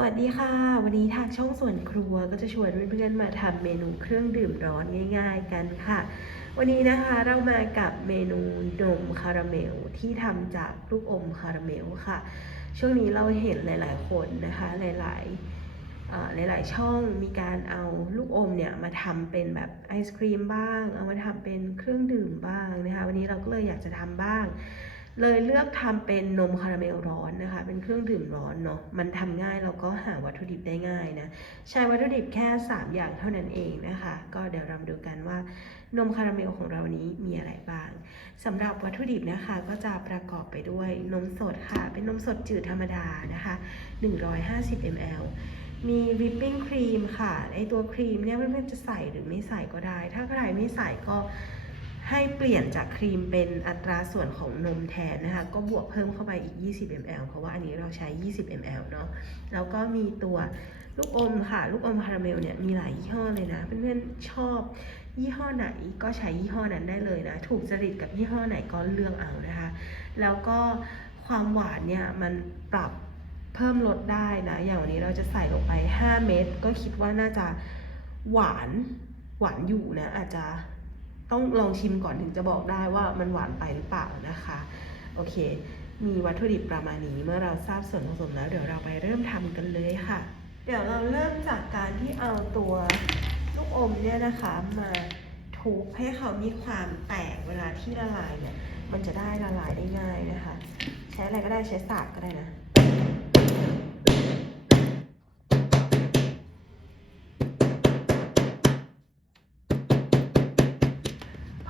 วัสดีค่ะ วันนี้ทางช่องส่วนครัวก็จะชวนเพื่อนๆมาทำเมนูเครื่องดื่มร้อนง่าย ๆ กันค่ะ วันนี้นะคะเรามากับเมนูนมคาราเมลที่ทำจากลูกอมคาราเมลค่ะ ช่วงนี้เราเห็นหลายๆคนนะคะ หลายๆหลายๆช่องมีการเอาลูกอมเนี่ยมาทำเป็นแบบไอศครีมบ้าง เอามาทำเป็นเครื่องดื่มบ้างนะคะ วันนี้เราก็เลยอยากจะทำบ้าง เลยเลือกทำเป็นนมคาราเมลร้อนนะคะ เป็นเครื่องดื่มร้อนเนาะมันทำง่ายแล้วก็หาวัตถุดิบได้ง่ายนะใช้วัตถุดิบแค่ 3 อย่างเท่านั้นเองนะคะ ก็เดี๋ยวเรามาดูกันว่านมคาราเมลของเรานี้มีอะไรบ้างสำหรับวัตถุดิบนะคะก็จะประกอบไปด้วยนมสดค่ะ เป็นนมสดจืดธรรมดานะคะ 150 ml มีวิปปิ้งครีมค่ะไอตัวครีมเนี่ยเพื่อนๆจะใส่หรือไม่ใส่ก็ได้ ถ้าใครไม่ใส่ก็ ให้เปลี่ยนจากครีมเป็นอัตราส่วนของนมแทนนะคะ ก็บวกเพิ่มเข้าไปอีก 20 ml เพราะว่าอันนี้เราใช้ 20 ml เนาะ แล้วก็มีตัวลูกอมค่ะ ลูกอมคาราเมลเนี่ยมีหลายยี่ห้อเลยนะ เพื่อนๆชอบยี่ห้อไหนก็ใช้ยี่ห้อนั้นได้เลยนะ ถูกจริตกับยี่ห้อไหนก็เลือกเอานะคะ แล้วก็ความหวานเนี่ยมันปรับเพิ่มลดได้นะ อย่างวันนี้เราจะใส่ลงไป 5 เม็ดก็คิดว่าน่าจะหวานหวานอยู่นะ อาจจะ ต้องลองชิมก่อนถึงจะบอกได้ว่ามันหวานไปหรือเปล่านะคะ โอเค มีวัตถุดิบประมาณนี้เมื่อเราทราบส่วนผสมแล้ว เดี๋ยวเราไปเริ่มทำกันเลยค่ะ เดี๋ยวเราเริ่มจากการที่เอาตัวลูกอมเนี่ยนะคะมาทุบให้เขามีความแตกเวลาที่ละลายเนี่ยมันจะได้ละลายได้ง่ายนะคะ ใช้อะไรก็ได้ใช้สากก็ได้นะ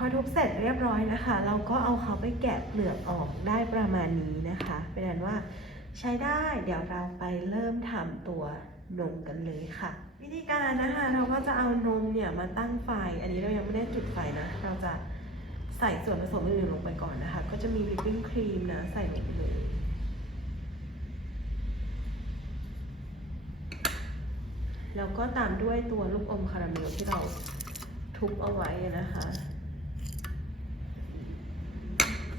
อทุบเสร็จเรียบร้อยนะคะ เราก็เอาเขาไปแกะเปลือกออกได้ประมาณนี้นะคะเป็นอันว่าใช้ได้เดี๋ยวเราไปเริ่มทำตัวนมกันเลยค่ะ วิธีการนะคะเราก็จะเอานมเนี่ยมาตั้งไฟ อันนี้เรายังไม่ได้จุดไฟนะ เราจะใส่ส่วนผสมอื่นๆลงไปก่อนนะคะ ก็จะมีวิปปิ้งครีมนะใส่ลงไปเลยแล้วก็ตามด้วยตัวลูกอมคาราเมลที่เราทุบเอาไว้นะคะ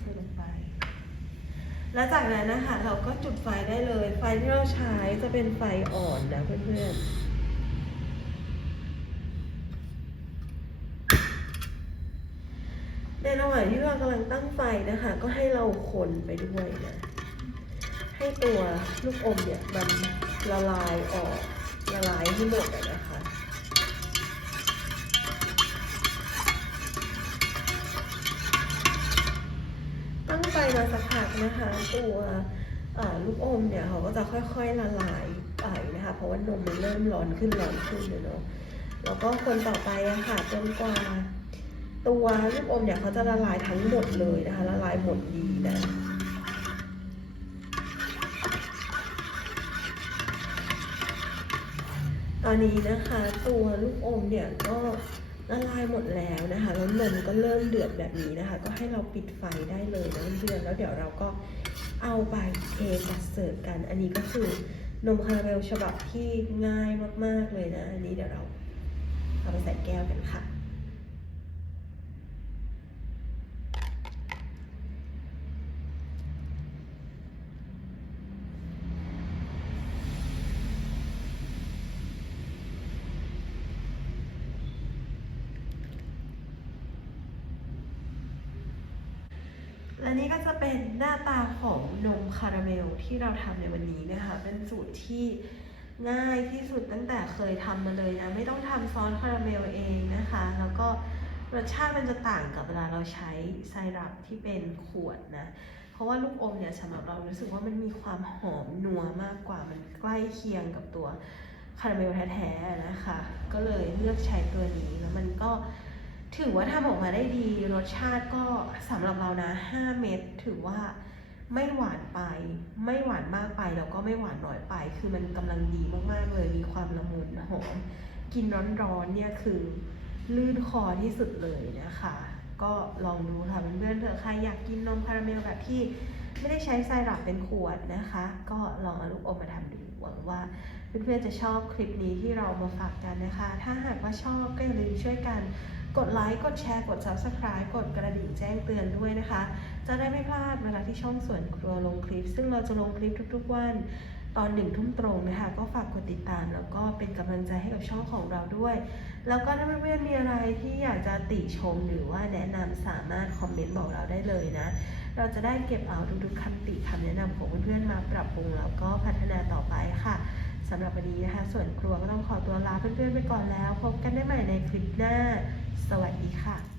ใส่ลงไป แล้วจากนั้นนะคะเราก็จุดไฟได้เลย ไฟที่เราใช้จะเป็นไฟอ่อนนะเพื่อนๆในระหว่างที่เรากำลังตั้งไฟนะคะ ก็ให้เราคนไปด้วยนะ ให้ตัวลูกอมเนี่ยมันละลายออกละลายให้หมดนะคะ ตั้งไฟ มาสักพักนะคะ ตัวลูกอมเนี่ยเขาก็จะค่อยๆละลายไปนะคะ เพราะว่านมมันเริ่มร้อนขึ้นร้อนขึ้นเลยเนาะแล้วก็คนต่อไปอะค่ะจนกว่า ตัวลูกอมเนี่ยเขาจะละลายทั้งหมดเลยนะคะ ละลายหมดดีนะตอนนี้นะคะ ตัวลูกอมเนี่ยก็ ละลายหมดแล้วนะคะแล้วนมก็เริ่มเดือดแบบนี้นะคะ ก็ให้เราปิดไฟได้เลยนะเพื่อนแล้วเดี๋ยวเราก็เอาไปเทจัดเสิร์ฟกัน อันนี้ก็คือนมคาราเมลฉบับที่ง่ายมาก ๆ เลยนะ อันนี้เดี๋ยวเราเอาไปใส่แก้วกันค่ะ และนี่ก็จะเป็นหน้าตาของนมคาราเมลที่เราทำในวันนี้นะคะ เป็นสูตรที่ง่ายที่สุดตั้งแต่เคยทำมาเลยนะ ไม่ต้องทำซอสคาราเมลเองนะคะ แล้วก็รสชาติมันจะต่างกับเวลาเราใช้ไซรัปที่เป็นขวดนะ เพราะว่าลูกอมเนี่ยสำหรับเรารู้สึกว่ามันมีความหอมนัวมากกว่า มันใกล้เคียงกับตัวคาราเมลแท้ๆนะคะ ก็เลยเลือกใช้ตัวนี้แล้วมันก็ ถือว่าทำออกมาได้ดีรสชาติก็สำหรับเรานะ 5 เม็ดถือว่าไม่หวานไป ไม่หวานมากไปแล้วก็ไม่หวานน้อยไป คือมันกำลังดีมากๆเลยมีความละมุนหอมกินร้อนๆเนี่ยคือลื่นคอที่สุดเลยนะคะ ก็ลองดูค่ะเพื่อนๆเถอะใครอยากกินนมคาราเมลแบบที่ไม่ได้ใช้ไซรัปเป็นขวดนะคะ ก็ลองเอาลูกอมมาทำดูหวังว่าเพื่อนๆจะชอบคลิปนี้ที่เรามาฝากกันนะคะ ถ้าหากว่าชอบก็อย่าลืมช่วยกัน กดไลค์ กดแชร์ กด subscribe กดกระดิ่งแจ้งเตือนด้วยนะคะ จะได้ไม่พลาดเวลาที่ช่องส่วนครัวลงคลิป ซึ่งเราจะลงคลิปทุกๆวันตอนหนึ่งทุ่มตรงนะคะ ก็ฝากกดติดตาม แล้วก็เป็นกำลังใจให้กับช่องของเราด้วย แล้วก็ถ้าเพื่อนๆมีอะไรที่อยากจะติชมหรือว่าแนะนำสามารถคอมเมนต์บอกเราได้เลยนะ เราจะได้เก็บเอาทุกๆคำติคำแนะนำของเพื่อนๆมาปรับปรุงแล้วก็พัฒนาต่อไปค่ะ สำหรับวันนี้นะคะ ส่วนครัวก็ต้องขอตัวลาเพื่อนๆไปก่อนแล้ว พบกันได้ใหม่ในคลิปหน้า สวัสดีค่ะ